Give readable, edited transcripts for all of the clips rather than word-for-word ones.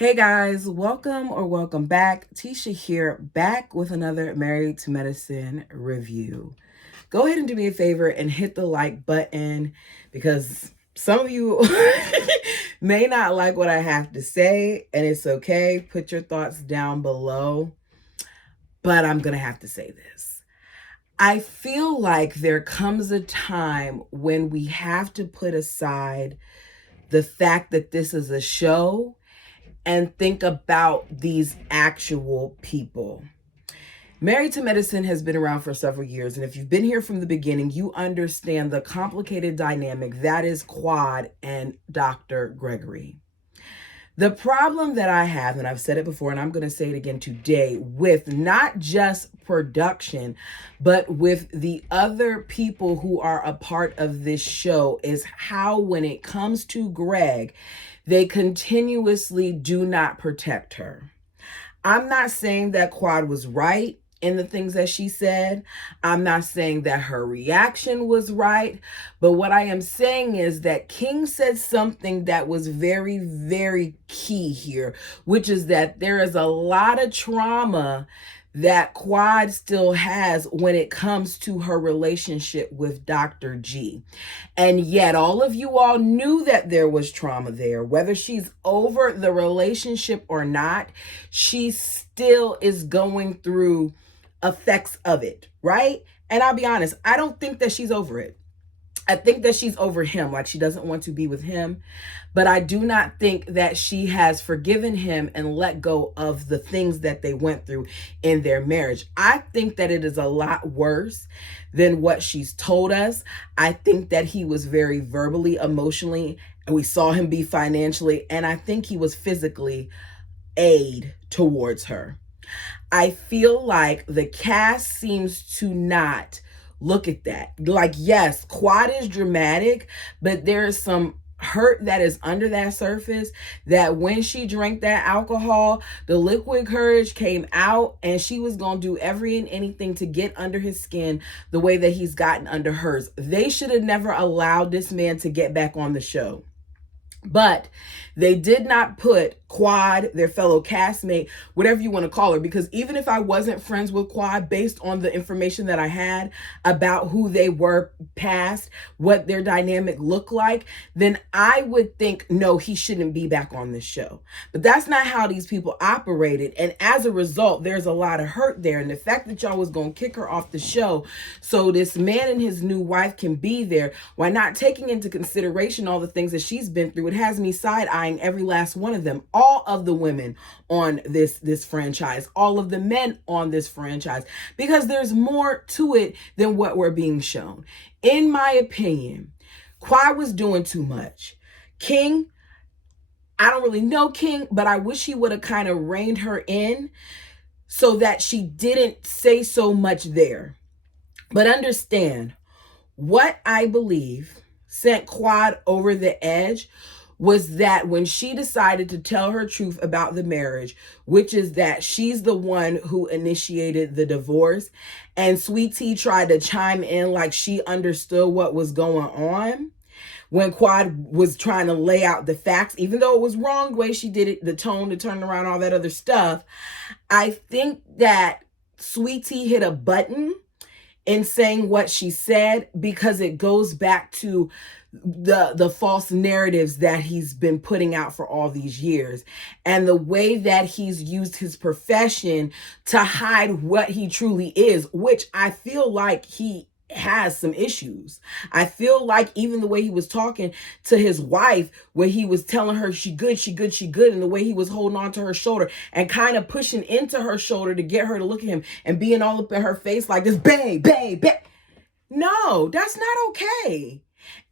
Hey guys, welcome back. Tisha here, back with another Married to Medicine review. Go ahead and do me a favor and hit the like button because some of you may not like what I have to say, and it's okay. Put your thoughts down below, but I'm going to have to say this. I feel like there comes a time when we have to put aside the fact that this is a show and think about these actual people. Married to Medicine has been around for several years, and if you've been here from the beginning, you understand the complicated dynamic that is Quad and Dr. Gregory. The problem that I have, and I've said it before, and I'm going to say it again today, with not just production, but with the other people who are a part of this show, is how, when it comes to Greg, they continuously do not protect her. I'm not saying that Quad was right in the things that she said. I'm not saying that her reaction was right. But what I am saying is that King said something that was very, very key here, which is that there is a lot of trauma that Quad still has when it comes to her relationship with Dr. G. And yet all of you all knew that there was trauma there. Whether she's over the relationship or not, she still is going through effects of it, right? And I'll be honest, I don't think that she's over it. I think that she's over him, like she doesn't want to be with him. But I do not think that she has forgiven him and let go of the things that they went through in their marriage. I think that it is a lot worse than what she's told us. I think that he was very verbally, emotionally, and we saw him be financially, and I think he was physically aid towards her. I feel like the cast seems to not look at that. Like, yes, Quad is dramatic, but there is some hurt that is under that surface, that when she drank that alcohol, the liquid courage came out, and she was going to do every and anything to get under his skin the way that he's gotten under hers. They should have never allowed this man to get back on the show. But they did not put Quad, their fellow castmate, whatever you want to call her, because even if I wasn't friends with Quad, based on the information that I had about who they were past, what their dynamic looked like, then I would think, no, he shouldn't be back on this show. But that's not how these people operated. And as a result, there's a lot of hurt there. And the fact that y'all was going to kick her off the show so this man and his new wife can be there, while not taking into consideration all the things that she's been through, it has me side-eyeing every last one of them. All of the women on this franchise, all of the men on this franchise, because there's more to it than what we're being shown. In my opinion, Quad was doing too much. King, I don't really know King, but I wish he would have kind of reined her in so that she didn't say so much there. But understand, what I believe sent Quad over the edge was that when she decided to tell her truth about the marriage, which is that she's the one who initiated the divorce, and Sweet Tea tried to chime in like she understood what was going on, when Quad was trying to lay out the facts, even though it was wrong the way she did it, the tone, to turn around, all that other stuff, I think that Sweet Tea hit a button in saying what she said, because it goes back to the false narratives that he's been putting out for all these years, and the way that he's used his profession to hide what he truly is, which I feel like he has some issues. I feel like even the way he was talking to his wife, when he was telling her she good, and the way he was holding on to her shoulder and kind of pushing into her shoulder to get her to look at him and being all up in her face like this, babe. No, that's not okay.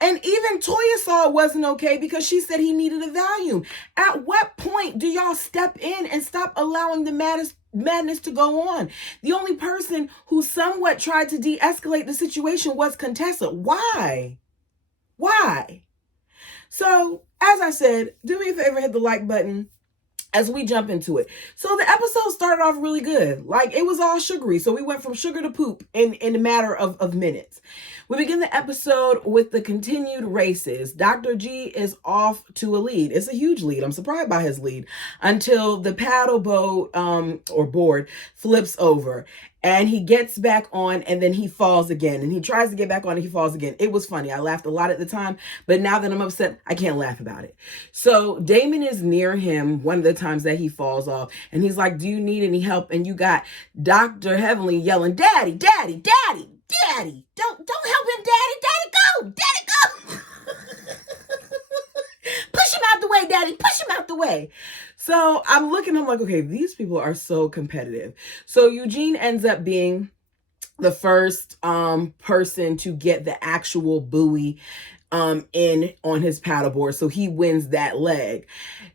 And even Toya saw it wasn't okay, because she said he needed a Valium. At what point do y'all step in and stop allowing the madness to go on? The only person who somewhat tried to de-escalate the situation was Contessa. Why? So, as I said, do me a favor, hit the like button. as we jump into it. So the episode started off really good. Like, it was all sugary. So we went from sugar to poop in a matter of minutes. We begin the episode with the continued races. Dr. G is off to a lead. It's a huge lead. I'm surprised by his lead until the paddle boat or board flips over. And he gets back on and then he falls again. And he tries to get back on and he falls again. It was funny. I laughed a lot at the time. But now that I'm upset, I can't laugh about it. So Damon is near him one of the times that he falls off. And he's like, do you need any help? And you got Dr. Heavenly yelling, Daddy, Daddy, Daddy, Daddy. Don't help him, Daddy. Daddy, go. Daddy, go. Push him out the way, Daddy. Push him out the way. So I'm like, okay, these people are so competitive. So Eugene ends up being the first person to get the actual buoy in on his paddleboard. So he wins that leg.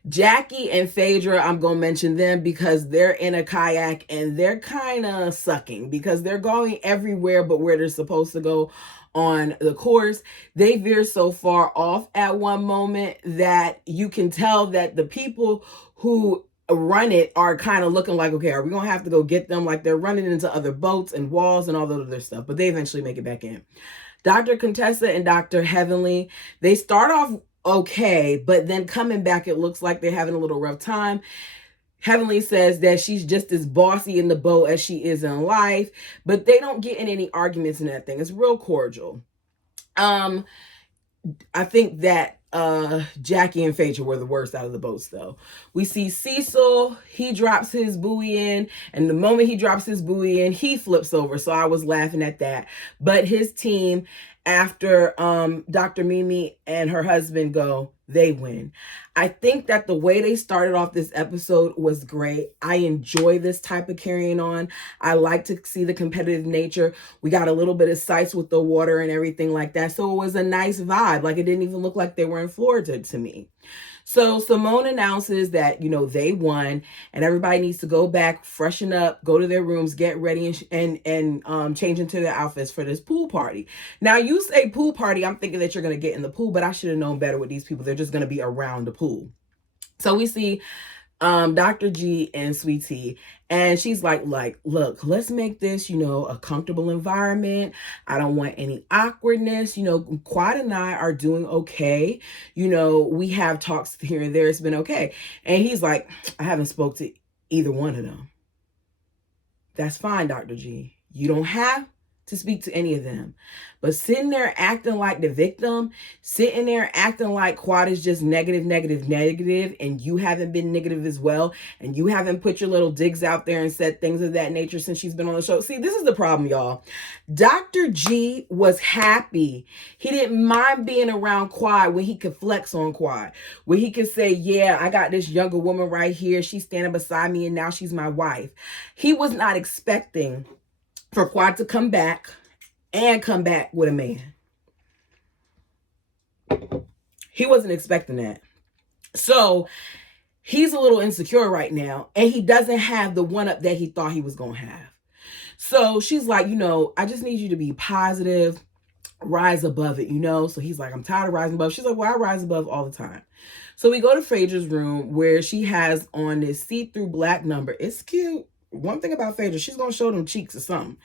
Jackie and Phaedra, I'm going to mention them because they're in a kayak and they're kind of sucking because they're going everywhere but where they're supposed to go on the course. They veer so far off at one moment that you can tell that the people who run it are kind of looking like, okay, are we going to have to go get them? Like, they're running into other boats and walls and all that other stuff, but they eventually make it back in. Dr. Contessa and Dr. Heavenly, they start off okay, but then coming back, it looks like they're having a little rough time. Heavenly says that she's just as bossy in the boat as she is in life, but they don't get in any arguments in that thing. It's real cordial. I think that Jackie and Phaedra were the worst out of the boats, though. We see Cecil, he drops his buoy in, and the moment he drops his buoy in, he flips over. So I was laughing at that. But his team, after Dr. Mimi and her husband go, they win. I think that the way they started off this episode was great. I enjoy this type of carrying on. I like to see the competitive nature. We got a little bit of sights with the water and everything like that. So it was a nice vibe. Like, it didn't even look like they were in Florida to me. So Simone announces that, they won and everybody needs to go back, freshen up, go to their rooms, get ready and change into their outfits for this pool party. Now, you say pool party, I'm thinking that you're going to get in the pool, but I should have known better with these people. They're just going to be around the pool. So we see Dr. G and Sweet Tea, and she's like, look, let's make this, a comfortable environment. I don't want any awkwardness. Quad and I are doing okay. We have talks here and there. It's been okay. And he's like, I haven't spoke to either one of them. That's fine, Dr. G. You don't have to speak to any of them. But sitting there acting like the victim, sitting there acting like Quad is just negative, and you haven't been negative as well, and you haven't put your little digs out there and said things of that nature since she's been on the show. See, this is the problem, y'all. Dr. G was happy. He didn't mind being around Quad when he could flex on Quad, when he could say, yeah, I got this younger woman right here. She's standing beside me, and now she's my wife. He was not expecting for Quad to come back with a man. He wasn't expecting that. So he's a little insecure right now, and he doesn't have the one-up that he thought he was going to have. So she's like, I just need you to be positive, rise above it, So he's like, I'm tired of rising above. She's like, well, I rise above all the time. So we go to Phaedra's room where she has on this see-through black number. It's cute. One thing about Phaedra, she's going to show them cheeks or something.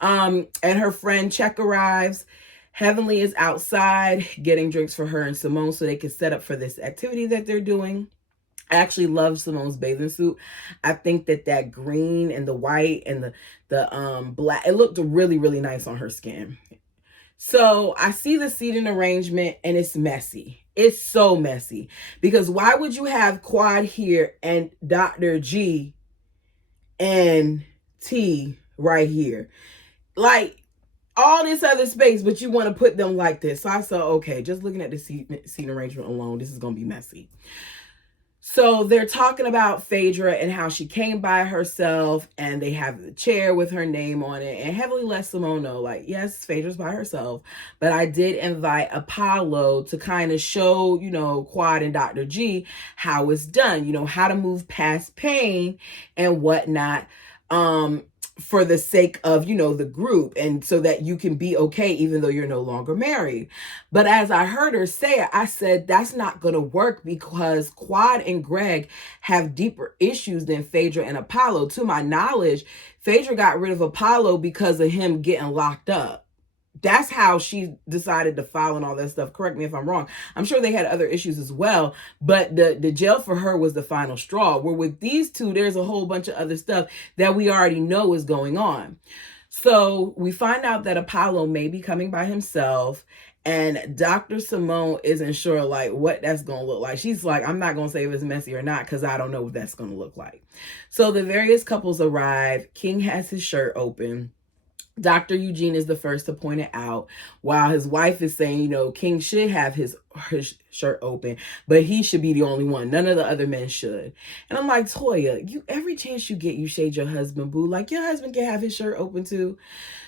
And her friend Check arrives. Heavenly is outside getting drinks for her and Simone so they can set up for this activity that they're doing. I actually love Simone's bathing suit. I think that green and the white and the black, it looked really, really nice on her skin. So I see the seating arrangement and it's messy. It's so messy. Because why would you have Quad here and Dr. G and T right here? Like, all this other space, but you want to put them like this. So I said, okay, just looking at the seat arrangement alone, this is going to be messy. So they're talking about Phaedra and how she came by herself, and they have the chair with her name on it, and heavily let Simone know, like, yes, Phaedra's by herself, but I did invite Apollo to kind of show, Quad and Dr. G how it's done, how to move past pain and whatnot. for the sake of, the group, and so that you can be okay even though you're no longer married. But as I heard her say it, I said that's not going to work because Quad and Greg have deeper issues than Phaedra and Apollo. To my knowledge, Phaedra got rid of Apollo because of him getting locked up. That's how she decided to file and all that stuff. Correct me if I'm wrong. I'm sure they had other issues as well, but the jail for her was the final straw. Where with these two, there's a whole bunch of other stuff that we already know is going on. So we find out that Apollo may be coming by himself, and Dr. Simone isn't sure like what that's going to look like. She's like, I'm not going to say if it's messy or not because I don't know what that's going to look like. So the various couples arrive. King has his shirt open. Dr. Eugene is the first to point it out, while his wife is saying, King should have his shirt open, but he should be the only one. None of the other men should. And I'm like, Toya, you every chance you get, you shade your husband, boo. Like, your husband can have his shirt open too.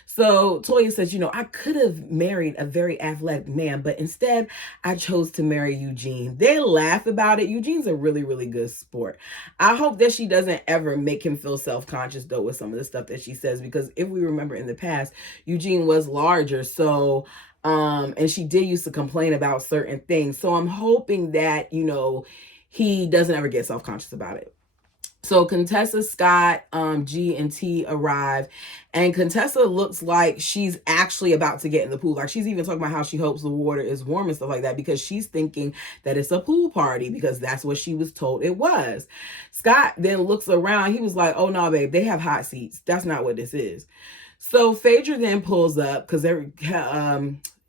So Toya says, I could have married a very athletic man, but instead I chose to marry Eugene. They laugh about it. Eugene's a really, really good sport. I hope that she doesn't ever make him feel self-conscious though with some of the stuff that she says, because if we remember in the past, Eugene was larger. So, and she did used to complain about certain things. So I'm hoping that, he doesn't ever get self-conscious about it. So Contessa, Scott, G, and T arrive, and Contessa looks like she's actually about to get in the pool. Like, she's even talking about how she hopes the water is warm and stuff like that, because she's thinking that it's a pool party, because that's what she was told it was. Scott then looks around. He was like, oh no, babe, they have hot seats. That's not what this is. So Phaedra then pulls up, because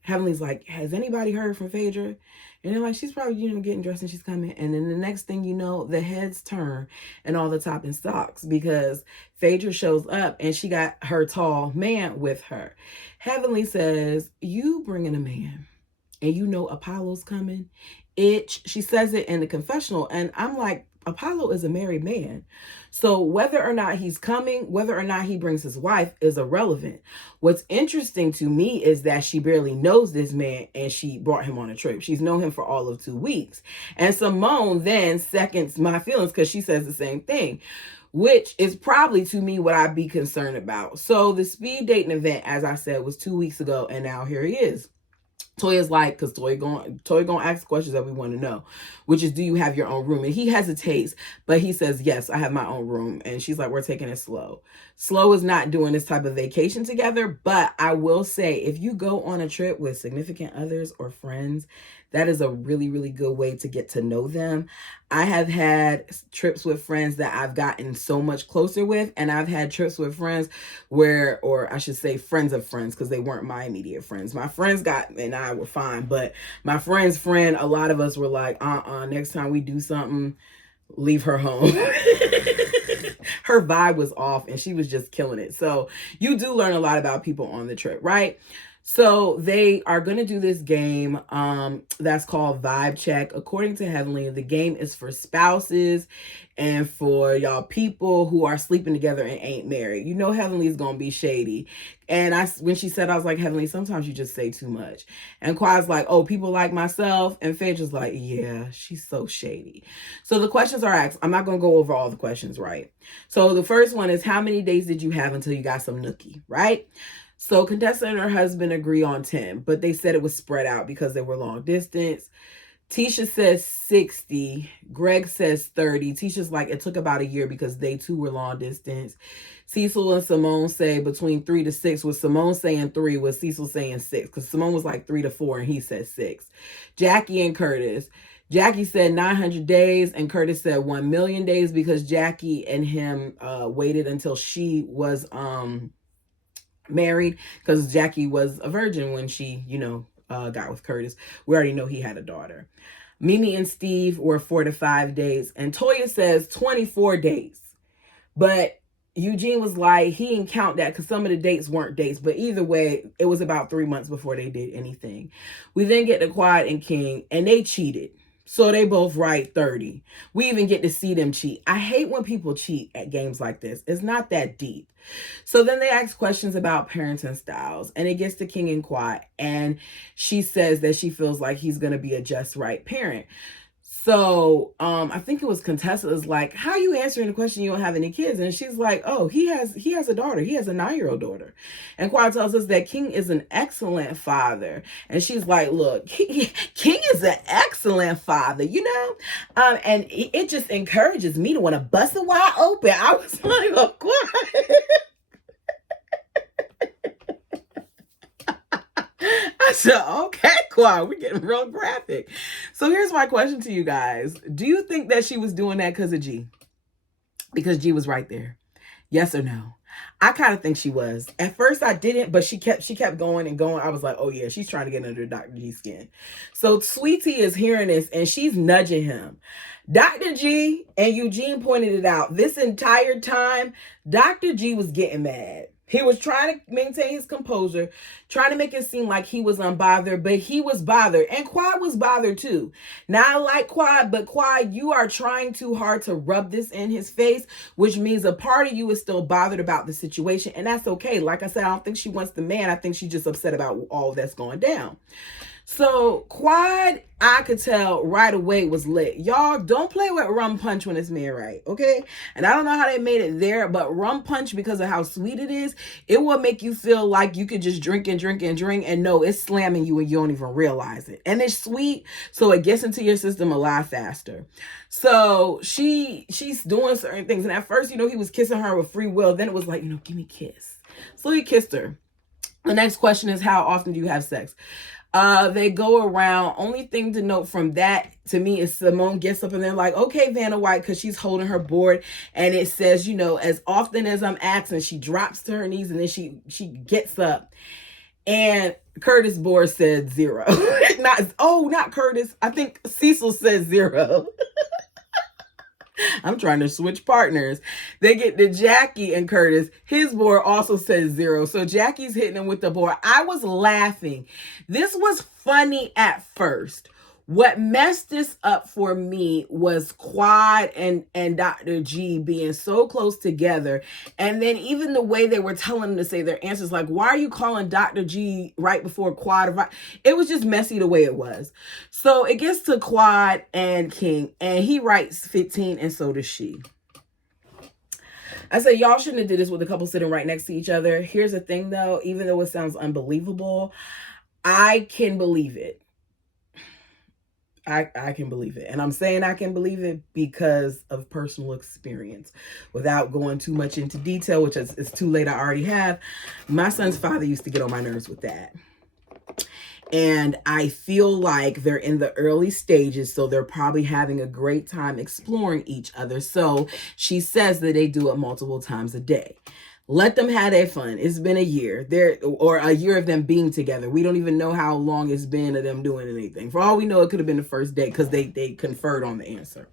Heavenly's like, has anybody heard from Phaedra? And they're like, she's probably, getting dressed and she's coming. And then the next thing you know, the heads turn and all the top and stocks, because Phaedra shows up and she got her tall man with her. Heavenly says, you bringing a man and Apollo's coming? She says it in the confessional. And I'm like, Apollo is a married man. So whether or not he's coming, whether or not he brings his wife is irrelevant. What's interesting to me is that she barely knows this man and she brought him on a trip. She's known him for all of 2 weeks. And Simone then seconds my feelings because she says the same thing, which is probably to me what I'd be concerned about. So the speed dating event, as I said, was 2 weeks ago, and now here he is. Toya's like, because Toya gonna ask questions that we want to know, which is, do you have your own room? And he hesitates, but he says, yes, I have my own room. And she's like, we're taking it slow. Slow is not doing this type of vacation together, but I will say, if you go on a trip with significant others or friends, that is a really, really good way to get to know them. I have had trips with friends that I've gotten so much closer with, and I've had trips with friends or I should say friends of friends, because they weren't my immediate friends. My friends and I were fine, but my friend's friend, a lot of us were like, next time we do something, leave her home. Her vibe was off and she was just killing it. So you do learn a lot about people on the trip, right? So they are going to do this game that's called Vibe Check. According to Heavenly, the game is for spouses and for y'all people who are sleeping together and ain't married. Heavenly's going to be shady. And when she said, I was like, Heavenly, sometimes you just say too much. And Quad's like, oh, people like myself. And Phaedra's like, yeah, she's so shady. So the questions are asked. I'm not going to go over all the questions, right? So the first one is, how many days did you have until you got some nookie, right? So Contessa and her husband agree on 10, but they said it was spread out because they were long distance. Tisha says 60. Greg says 30. Tisha's like, it took about a year because they too were long distance. Cecil and Simone say between 3 to 6, with Simone saying 3, with Cecil saying 6, because Simone was like 3 to 4 and he said 6. Jackie and Curtis. Jackie said 900 days and Curtis said 1 million days, because Jackie and him waited until she was married, because Jackie was a virgin when she, got with Curtis. We already know he had a daughter. Mimi and Steve were 4 to 5 days, and Toya says 24 days. But Eugene was like, he didn't count that because some of the dates weren't dates. But either way, it was about 3 months before they did anything. We then get to Quad and King, and they cheated. So they both write 30. We even get to see them cheat. I hate when people cheat at games like this. It's not that deep. So then they ask questions about parenting styles, and it gets to King and Quad, and she says that she feels like he's going to be a just right parent. So I think it was Contessa is like, how are you answering the question you don't have any kids? And she's like, oh, he has a daughter. He has a 9-year-old daughter. And Quad tells us that King is an excellent father. And she's like, look, King is an excellent father, you know? And it just encourages me to want to bust it wide open. I was like, oh, Quad. I said, okay, Quad, we're getting real graphic. So here's my question to you guys. Do you think that she was doing that because of G? Because G was right there? Yes or no? I kind of think she was. At first I didn't, but she kept going and going. I was like, oh yeah, she's trying to get under Dr. G's skin. So Sweetie is hearing this and she's nudging him. Dr. G and Eugene pointed it out. This entire time, Dr. G was getting mad. He was trying to maintain his composure, trying to make it seem like he was unbothered, but he was bothered. And Quad was bothered too. Now, I like Quad, but Quad, you are trying too hard to rub this in his face, which means a part of you is still bothered about the situation. And that's okay. Like I said, I don't think she wants the man. I think she's just upset about all that's going down. So Quad, I could tell right away was lit. Y'all don't play with rum punch when it's made right, okay? And I don't know how they made it there, but rum punch, because of how sweet it is, it will make you feel like you could just drink and drink and drink, and no, it's slamming you and you don't even realize it. And it's sweet, so it gets into your system a lot faster. So she's doing certain things, and at first, he was kissing her with free will. Then it was like, give me a kiss. So he kissed her. The next question is, how often do you have sex? They go around. Only thing to note from that to me is Simone gets up and they're like, okay, Vanna White, because she's holding her board, and it says, as often as I'm asking. She drops to her knees and then she gets up, and Curtis board said 0. not Curtis. I think Cecil says 0. I'm trying to switch partners. They get to Jackie and Curtis. His board also says 0. So Jackie's hitting him with the board. I was laughing. This was funny at first. What messed this up for me was Quad and Dr. G being so close together. And then even the way they were telling them to say their answers, like, why are you calling Dr. G right before Quad? It was just messy the way it was. So it gets to Quad and King, and he writes 15, and so does she. I said, y'all shouldn't have did this with a couple sitting right next to each other. Here's the thing, though. Even though it sounds unbelievable, I can believe it. I can believe it. And I'm saying I can believe it because of personal experience. Without going too much into detail, which is too late, I already have. My son's father used to get on my nerves with that. And I feel like they're in the early stages, so they're probably having a great time exploring each other. So she says that they do it multiple times a day. Let them have their fun. It's been a year. Or a year of them being together. We don't even know how long it's been of them doing anything. For all we know, it could have been the first day because they conferred on the answer.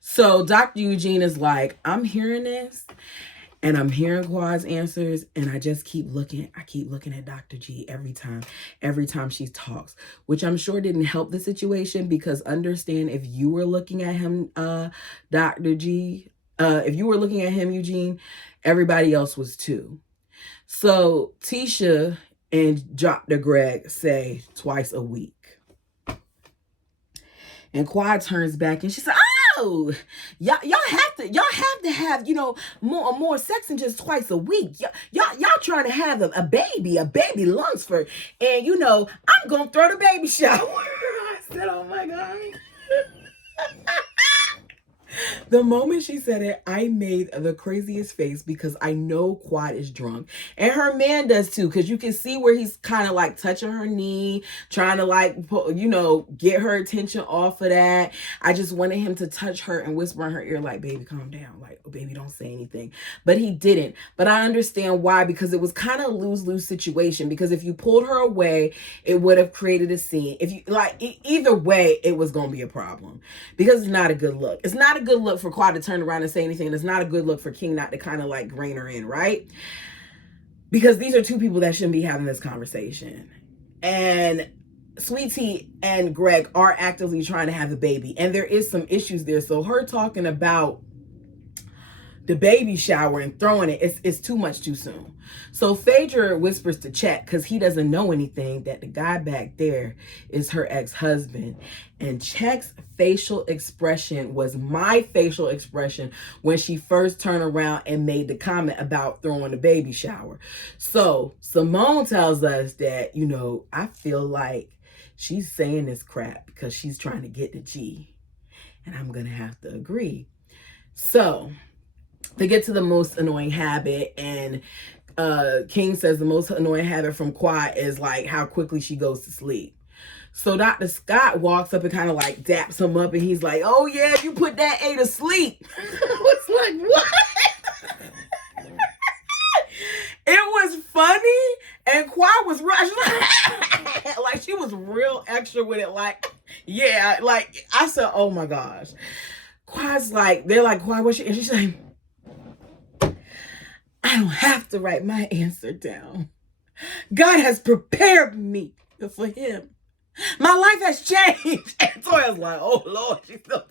So Dr. Eugene is like, I'm hearing this and I'm hearing Quad's answers, and I just keep looking. I keep looking at Dr. G every time she talks, which I'm sure didn't help the situation, because understand, if you were looking at him, Dr. G, if you were looking at him, Eugene, everybody else was too. So Tisha and Dr. Greg say twice a week. And Quad turns back and she said, oh, y'all have to have, more sex than just twice a week. Y'all trying to have a baby Lunsford. And I'm gonna throw the baby shower. I said, oh my God. The moment she said it, I made the craziest face, because I know Quad is drunk. And her man does too, because you can see where he's kind of like touching her knee, trying to get her attention off of that. I just wanted him to touch her and whisper in her ear, like, baby, calm down. Like, oh, baby, don't say anything. But he didn't. But I understand why, because it was kind of a lose-lose situation. Because if you pulled her away, it would have created a scene. If you either way, it was going to be a problem, because it's not a good look. It's not a good look for Quad to turn around and say anything, and it's not a good look for King not to kind of like rein her in, right? Because these are two people that shouldn't be having this conversation. And Sweetie and Greg are actively trying to have a baby, and there is some issues there. So her talking about the baby shower and throwing it, it's too much too soon. So Phaedra whispers to Chet, because he doesn't know anything, that the guy back there is her ex-husband. And Chet's facial expression was my facial expression when she first turned around and made the comment about throwing the baby shower. So Simone tells us that, you know, I feel like she's saying this crap because she's trying to get the G. And I'm going to have to agree. So they get to the most annoying habit, and King says the most annoying habit from Quad is like how quickly she goes to sleep. So Dr. Scott walks up and kind of like daps him up, and he's like, oh yeah, you put that A to sleep. It's like, what? It was funny, and Quad was real, like she was real extra with it. Like, yeah, like I said, oh my gosh. Quad's like, they're like, Quad, what's she? And she's like, I don't have to write my answer down. God has prepared me for him. My life has changed. And Toya's like, oh Lord, she's still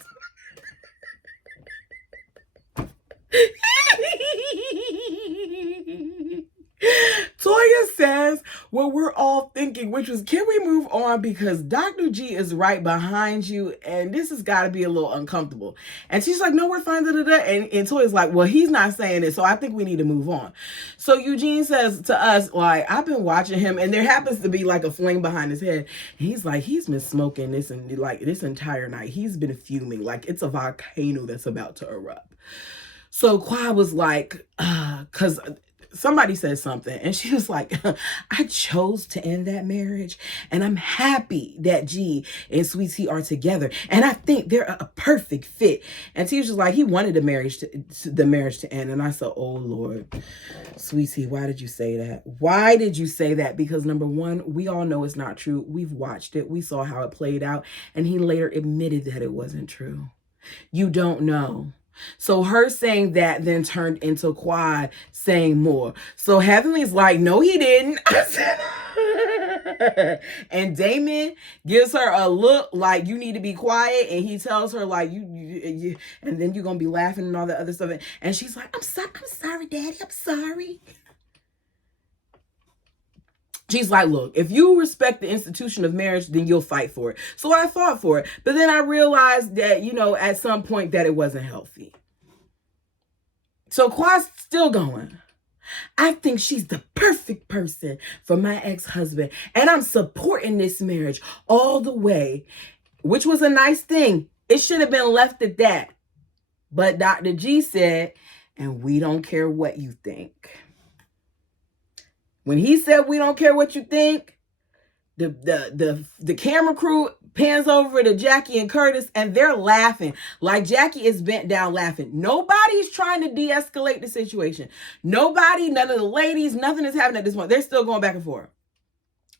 Toya says what we're all thinking, which was, can we move on? Because Dr. G is right behind you, and this has got to be a little uncomfortable. And she's like, no, we're fine. And Toya's like, well, he's not saying it, so I think we need to move on. So Eugene says to us, like, I've been watching him, and there happens to be like a flame behind his head. And he's like, he's been smoking this and like this entire night. He's been fuming like it's a volcano that's about to erupt. So Quad was like, because somebody said something, and she was like, I chose to end that marriage, and I'm happy that G and Sweet Tea are together, and I think they're a perfect fit. And T was just like, he wanted the marriage to end. And I said, oh Lord, Sweet Tea, why did you say that? Why did you say that? Because number one, we all know it's not true. We've watched it. We saw how it played out, and he later admitted that it wasn't true. You don't know. So her saying that then turned into Quad saying more. So Heavenly's like, no, he didn't. And Damon gives her a look like, you need to be quiet. And he tells her like, you and then you're going to be laughing and all that other stuff. And she's like, I'm sorry, Daddy. I'm sorry. She's like, look, if you respect the institution of marriage, then you'll fight for it. So I fought for it. But then I realized that, you know, at some point that it wasn't healthy. So Quad's still going. I think she's the perfect person for my ex-husband. And I'm supporting this marriage all the way, which was a nice thing. It should have been left at that. But Dr. G said, and we don't care what you think. When he said, we don't care what you think, the camera crew pans over to Jackie and Curtis, and they're laughing. Like Jackie is bent down laughing. Nobody's trying to de-escalate the situation. Nobody, none of the ladies, nothing is happening at this point. They're still going back and forth.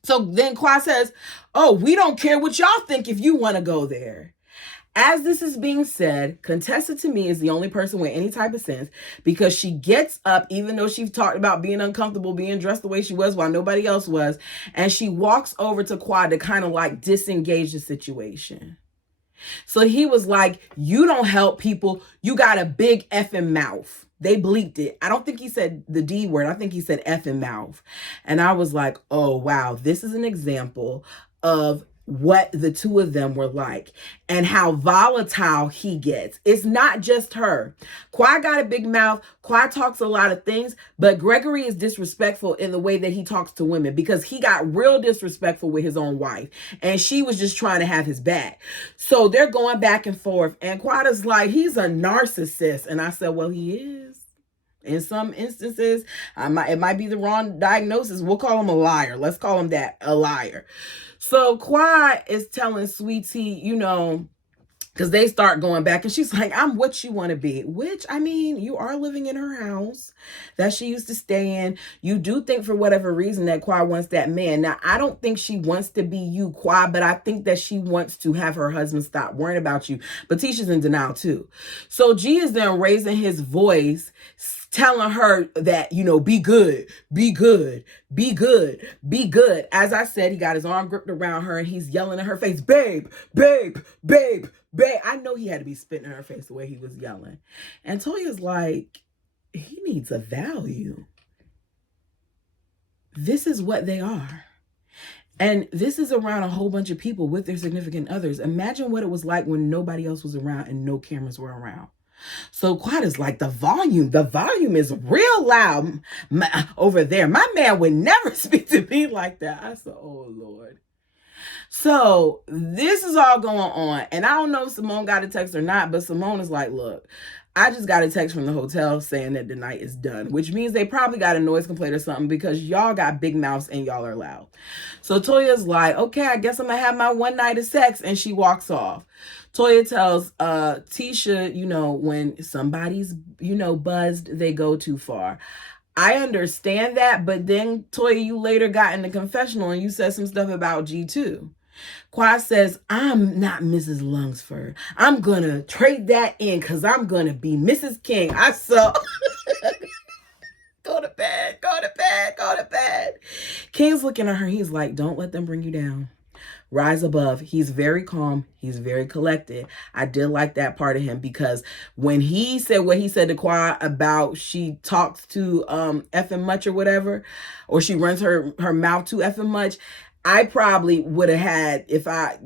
So then Quad says, oh, we don't care what y'all think if you want to go there. As this is being said, Contessa to me is the only person with any type of sense, because she gets up, even though she talked about being uncomfortable, being dressed the way she was while nobody else was, and she walks over to Quad to kind of like disengage the situation. So he was like, you don't help people. You got a big effing mouth. They bleeped it. I don't think he said the D word. I think he said effing mouth. And I was like, oh, wow, this is an example of what the two of them were like and how volatile he gets. It's not just her. Quad got a big mouth. Quad talks a lot of things, but Gregory is disrespectful in the way that he talks to women, because he got real disrespectful with his own wife, and she was just trying to have his back. So they're going back and forth, and Quad is like, he's a narcissist. And I said, well, he is. In some instances, it might be the wrong diagnosis. We'll call him a liar. Let's call him that, a liar. So Quad is telling Sweet Tea, you know, because they start going back, and she's like, I'm what you want to be. Which, I mean, you are living in her house that she used to stay in. You do think for whatever reason that Quad wants that man. Now, I don't think she wants to be you, Quad, but I think that she wants to have her husband stop worrying about you. But Tisha's in denial too. So G is then raising his voice, telling her that, be good, be good, be good, be good. As I said, he got his arm gripped around her and he's yelling in her face, babe, babe, babe, babe. I know he had to be spitting in her face the way he was yelling. And Toya's like, he needs a value. This is what they are. And this is around a whole bunch of people with their significant others. Imagine what it was like when nobody else was around and no cameras were around. So Quad is like, the volume is real loud over there. My man would never speak to me like that. I said, oh Lord. So this is all going on. And I don't know if Simone got a text or not, but Simone is like, look, I just got a text from the hotel saying that the night is done, which means they probably got a noise complaint or something because y'all got big mouths and y'all are loud. So Toya's like, okay, I guess I'm going to have my one night of sex. And she walks off. Toya tells Tisha, when somebody's, buzzed, they go too far. I understand that. But then, Toya, you later got in the confessional and you said some stuff about G2. Quad says, I'm not Mrs. Lunsford. I'm going to trade that in because I'm going to be Mrs. King. I saw... Go to bed, go to bed, go to bed. King's looking at her. He's like, don't let them bring you down. Rise above. He's very calm. He's very collected. I did like that part of him because when he said what he said to Quad about she talks to effing much or whatever, or she runs her mouth too effing much, I probably would have had, if I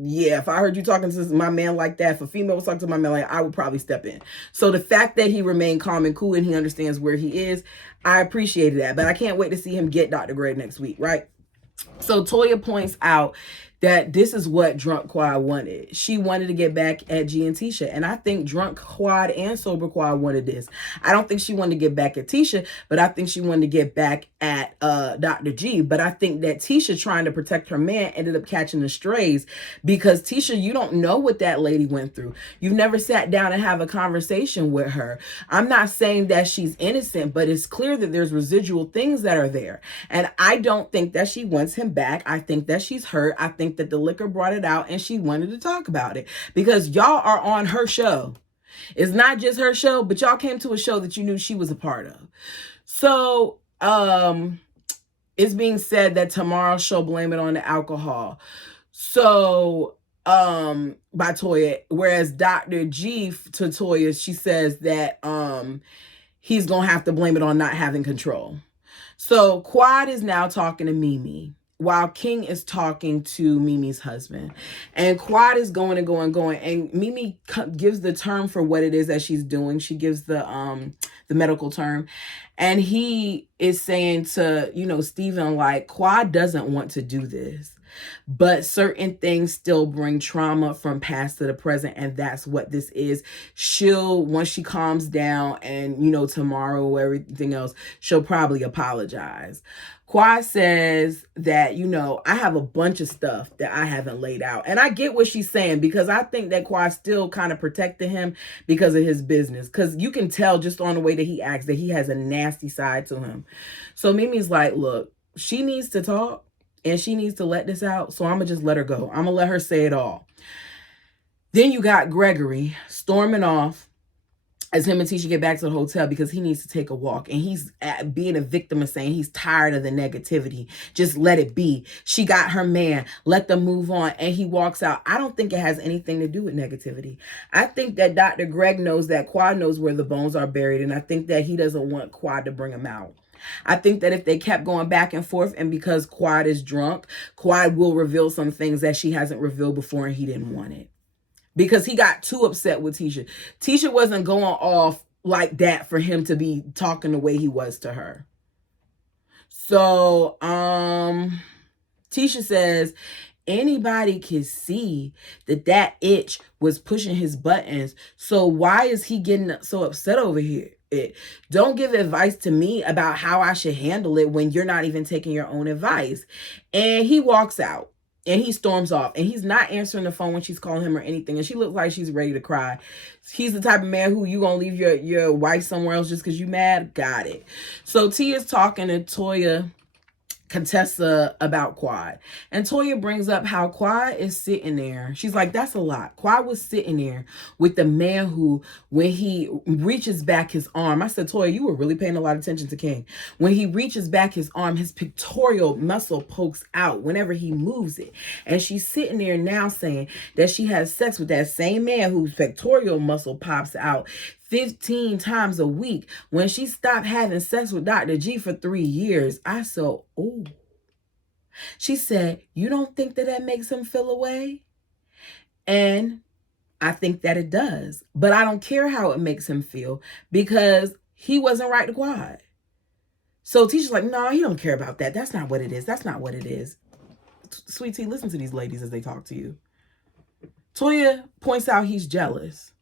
heard you talking to my man like that, if a female was talking to my man like that, I would probably step in. So the fact that he remained calm and cool and he understands where he is, I appreciated that. But I can't wait to see him get Dr. Greg next week, right? So Toya points out that this is what drunk Quad wanted. She wanted to get back at G and Tisha. And I think drunk Quad and sober Quad wanted this. I don't think she wanted to get back at Tisha, but I think she wanted to get back at Dr. G. But I think that Tisha, trying to protect her man, ended up catching the strays because Tisha, you don't know what that lady went through. You've never sat down and have a conversation with her. I'm not saying that she's innocent, but it's clear that there's residual things that are there. And I don't think that she wants him back. I think that she's hurt. I think that the liquor brought it out and she wanted to talk about it because y'all are on her show. It's not just her show, but y'all came to a show that you knew she was a part of. So it's being said that tomorrow she'll blame it on the alcohol. So by Toya, whereas Dr. G to Toya, she says that he's gonna have to blame it on not having control. So Quad is now talking to Mimi while King is talking to Mimi's husband. And Quad is going and going. And Mimi gives the term for what it is that she's doing. She gives the medical term. And he is saying to, Steven, like, Quad doesn't want to do this. But certain things still bring trauma from past to the present. And that's what this is. Once she calms down and, tomorrow or everything else, she'll probably apologize. Quad says that, I have a bunch of stuff that I haven't laid out. And I get what she's saying because I think that Quad still kind of protected him because of his business. Because you can tell just on the way that he acts that he has a nasty side to him. So Mimi's like, look, she needs to talk and she needs to let this out. So I'm going to just let her go. I'm going to let her say it all. Then you got Gregory storming off as him and Tisha get back to the hotel because he needs to take a walk. And he's being a victim of saying he's tired of the negativity. Just let it be. She got her man. Let them move on. And he walks out. I don't think it has anything to do with negativity. I think that Dr. Greg knows that Quad knows where the bones are buried. And I think that he doesn't want Quad to bring them out. I think that if they kept going back and forth and because Quad is drunk, Quad will reveal some things that she hasn't revealed before and he didn't want it. Because he got too upset with Tisha. Tisha wasn't going off like that for him to be talking the way he was to her. So, Tisha says, anybody can see that itch was pushing his buttons. So why is he getting so upset over here? Don't give advice to me about how I should handle it when you're not even taking your own advice. And he walks out. And he storms off. And he's not answering the phone when she's calling him or anything. And she looks like she's ready to cry. He's the type of man who you gonna leave your wife somewhere else just because you mad? Got it. So T is talking to Toya Contessa about Quad. And Toya brings up how Quad is sitting there. She's like, that's a lot. Quad was sitting there with the man who, when he reaches back his arm, I said, Toya, you were really paying a lot of attention to King. When he reaches back his arm, his pectoral muscle pokes out whenever he moves it. And she's sitting there now saying that she has sex with that same man whose pectoral muscle pops out 15 times a week. When she stopped having sex with Dr. G for 3 years, I said, oh. She said, you don't think that that makes him feel away? And I think that it does. But I don't care how it makes him feel because he wasn't right to Quad. So Tisha's like, no, he don't care about that. That's not what it is. That's not what it is. Sweet Tea, listen to these ladies as they talk to you. Toya points out he's jealous,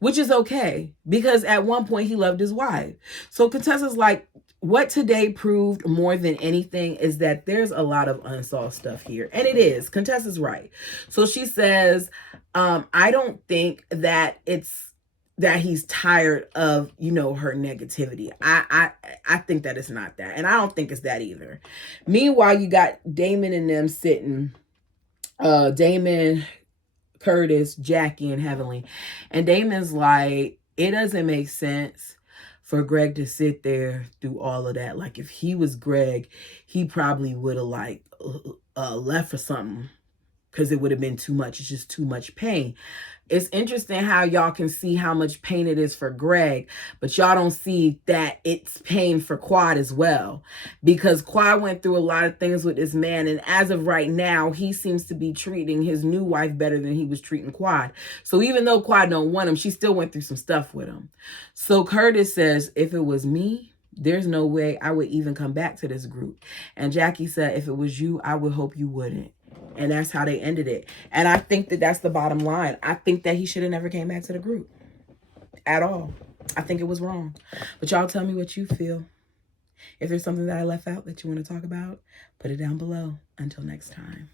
which is okay because at one point he loved his wife. So Contessa's like, what today proved more than anything is that there's a lot of unsolved stuff here. And it is. Contessa's right. So she says, I don't think that that he's tired of, her negativity. I think that it's not that. And I don't think it's that either. Meanwhile, you got Damon and them sitting, Damon, Curtis, Jackie, and Heavenly. And Damon's like, it doesn't make sense for Greg to sit there through all of that. Like, if he was Greg, he probably would have left for something because it would have been too much. It's just too much pain. It's interesting how y'all can see how much pain it is for Greg, but y'all don't see that it's pain for Quad as well, because Quad went through a lot of things with this man, and as of right now, he seems to be treating his new wife better than he was treating Quad. So even though Quad don't want him, she still went through some stuff with him. So Curtis says, if it was me, there's no way I would even come back to this group. And Jackie said, if it was you, I would hope you wouldn't. And that's how they ended it. And I think that that's the bottom line. I think that he should have never came back to the group at all. I think it was wrong. But y'all tell me what you feel. If there's something that I left out that you want to talk about, put it down below. Until next time.